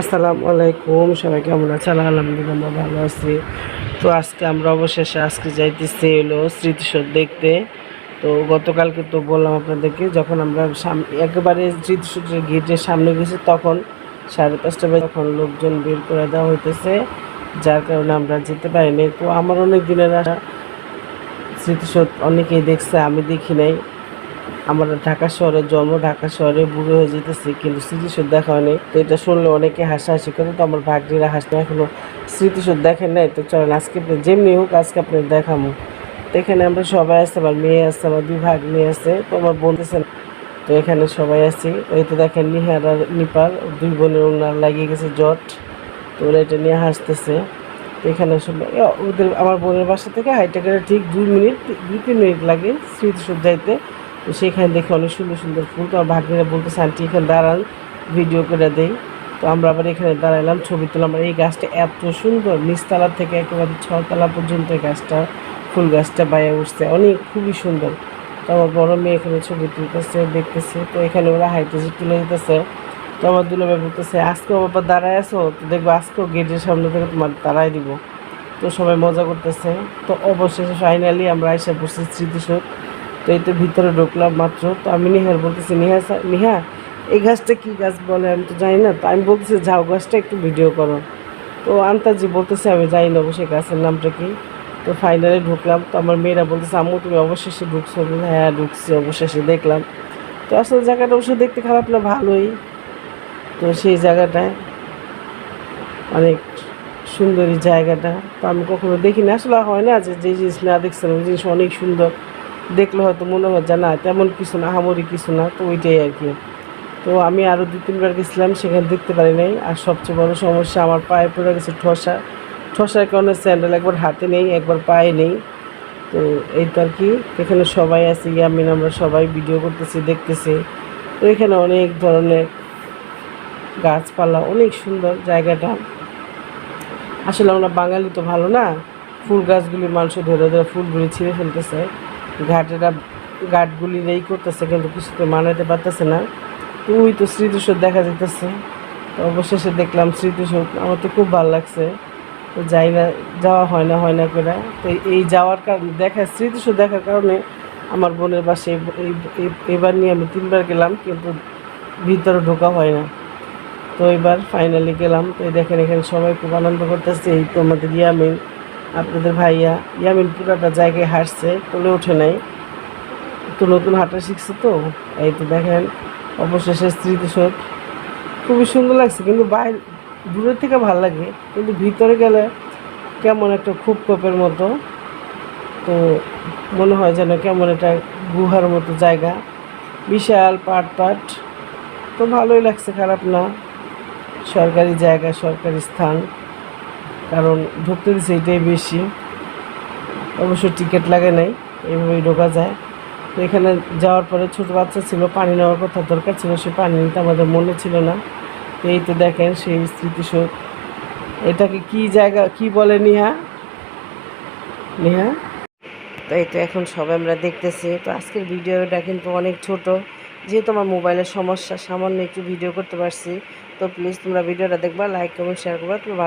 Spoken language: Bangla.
আসসালামু আলাইকুম, সবাই কেমন আছেন? আলহামদুলিল্লাহ আমরা ভালো আছি। তো আজকে আমরা অবশেষে যাইতেছি হলো স্মৃতিসৌধ দেখতে। তো গতকালকে তো বললাম আপনাদেরকে, যখন আমরা একেবারে স্মৃতিসৌধের গেটের সামনে গেছি তখন 5:30 বাজে, তখন লোকজন বের করে দেওয়া হইতেছে, যার কারণে আমরা যেতে পারিনি। তো আমার অনেক দিনের আশা, স্মৃতিসৌধ অনেকেই দেখছে, আমি দেখি নাই। আমার ঢাকা শহরে জন্ম, ঢাকা শহরে বুড়ো হয়ে যেতেছি, কিন্তু স্মৃতিসৌধ দেখা হয়নি। তো এটা শুনলে অনেকে হাসাহাসি করে, তো আমার ভাগ্নিরা হাসতে, এখনো স্মৃতিসৌধ দেখেন নাই। তো চলেন আজকে যেমনি হোক আজকে আপনার দেখামো। তো এখানে আমরা সবাই আছে, আমার মেয়ে আছে, আমার 2 ভাগ্নি আছে, তো আমার বলতেছেন। তো এখানে সবাই আছি। এই তো দেখেন নিহার আর নিপার 2 বোনের ওনার লাগিয়ে গেছে জট। তো ওরা এটা নিয়ে হাসতেছে। তো এখানে সবাই ওদের, আমার বোনের বাসা থেকে হাইটা করে ঠিক 2-3 মিনিট লাগে স্মৃতিসৌধ যাইতে। তো সেখানে দেখে অনেক সুন্দর সুন্দর ফুল। তো আমার ভাগ্নিরা বলতেছে, আন্টি এখানে দাঁড়ান, ভিডিও করে দেই। তো আমরা আবার এখানে দাঁড়াইলাম, ছবি তুললাম। আর এই গাছটা এত সুন্দর, নিচতলা থেকে একেবারে 6 তলা পর্যন্ত এই গাছটা, ফুল গাছটা বাইরে উঠছে, অনেক খুবই সুন্দর। তো আমার বড় মেয়ে এখানে ছবি তুলতেছে, দেখতেছে। তো এখানে ওরা হাইটেজি তুলে দিতেছে। তো আমার দুলাভাই বলতেছে, আজকেও বাবা দাঁড়ায় আছো, তো দেখবো আজকেও গেটের সামনে থেকে তোমার দাঁড়ায় দিব। তো সবাই মজা করতেছে। তো অবশেষে ফাইনালি আমরা এসে পড়ছি স্মৃতিসৌধ। তো এই তো ভিতরে ঢুকলাম মাত্র। তো আমি নিহার বলতেছি, নিহা এই গাছটা কি গাছ বলে আমি তো জানি না। তো আমি বলতেছি, ঝাউ গাছটা একটু ভিডিও করো। তো আন্তাজি বলতেছে, আমি জানি না অবশ্যই গাছের নামটা কি। তো ফাইনালি ঢুকলাম। তো আমার মেয়েরা বলতেছে, আম্মু তুমি অবশেষে ঢুকছো? হ্যাঁ ঢুকছি, অবশেষে দেখলাম। তো আসলে জায়গাটা অবশ্যই দেখতে খারাপ না, ভালোই। তো সেই জায়গাটায় অনেক সুন্দরী জায়গাটা। তো আমি কখনো দেখিনি, আসলে হয় না যে যে জিনিস না দেখছেন ওই জিনিস অনেক সুন্দর, দেখলে হয়তো মনে হয় যে না তেমন কিছু না, আহামরি কিছু না। তো ওইটাই আর কি। তো আমি আরও 2-3 বার গেছিলাম, সেখানে দেখতে পারি নাই। আর সবচেয়ে বড় সমস্যা, আমার পায়ে পড়ে গেছে ঠসা। ঠসার কারণে স্যান্ডেল একবার হাতে নেই, একবার পায়ে নেই। তো এই তো আর কি। এখানে সবাই আছে, ইয়ামিন, আমরা সবাই ভিডিও করতেছি, দেখতেছি। তো এখানে অনেক ধরনের গাছপালা, অনেক সুন্দর জায়গাটা। আসলে আমরা বাঙালি তো ভালো না, ফুল গাছগুলি মানুষ ধরে ধরে ফুলগুলি ছিঁড়ে ফেলতেছে, ঘাটেরা ঘাটগুলি রেই করতেছে, কিন্তু কিছুতে মানাতে পারতেছে না। তো ওই তো স্মৃতিসৌধ দেখা যেতেছে। তো অবশেষে দেখলাম স্মৃতিসৌধ, আমার তো খুব ভালো লাগছে। তো যাই না, যাওয়া হয় না করে। তো এই যাওয়ার কারণে, স্মৃতিসৌধ দেখার কারণে আমার বোনের বাসায় এবার নিয়ে আমি 3 বার গেলাম, কিন্তু ভিতরে ঢোকা হয় না। তো এবার ফাইনালি গেলাম। তো এই দেখেন এখানে সবাই খুব আনন্দ করতেছে। এই তো আমাদের ইয়ামিন, আপনাদের ভাইয়া ইয়ামিন পুরাটা জায়গায় হাঁটছে, কোলে ওঠে নাই, তো নতুন হাঁটা শিখছে। তো এই তো দেখেন অবশেষে স্মৃতিসৌধ খুবই সুন্দর লাগছে, কিন্তু বাইরে দূরের থেকে ভালো লাগে, কিন্তু ভিতরে গেলে কেমন একটা খুব কোপের মতো। তো মনে হয় যেন কেমন একটা গুহার মতো জায়গা, বিশাল পাট। তো ভালোই লাগছে, খারাপ না। সরকারি জায়গা, সরকারি স্থান, কারণ ঢুকতে দিচ্ছে এটাই বেশি। অবশ্য টিকিট লাগে নাই, এইভাবেই ঢোকা যায়। তো এখানে যাওয়ার পরে ছোটো বাচ্চা ছিল, পানি নেওয়ার কথা দরকার ছিল, সে পানি নিতে আমাদের মনে ছিল না। তো এই তো দেখেন সেই স্মৃতিসৌধ। এটাকে কি জায়গা কি বলে নিহা? নিহা তো এই তো এখন সবাই আমরা দেখতেছি। তো আজকের ভিডিওটা কিন্তু অনেক ছোট, যেহেতু আমার মোবাইলের সমস্যা, সামান্য একটু ভিডিও করতে পারছি। তো প্লিজ তোমরা ভিডিওটা দেখবা, লাইক কমেন্ট শেয়ার করবা। তোমরা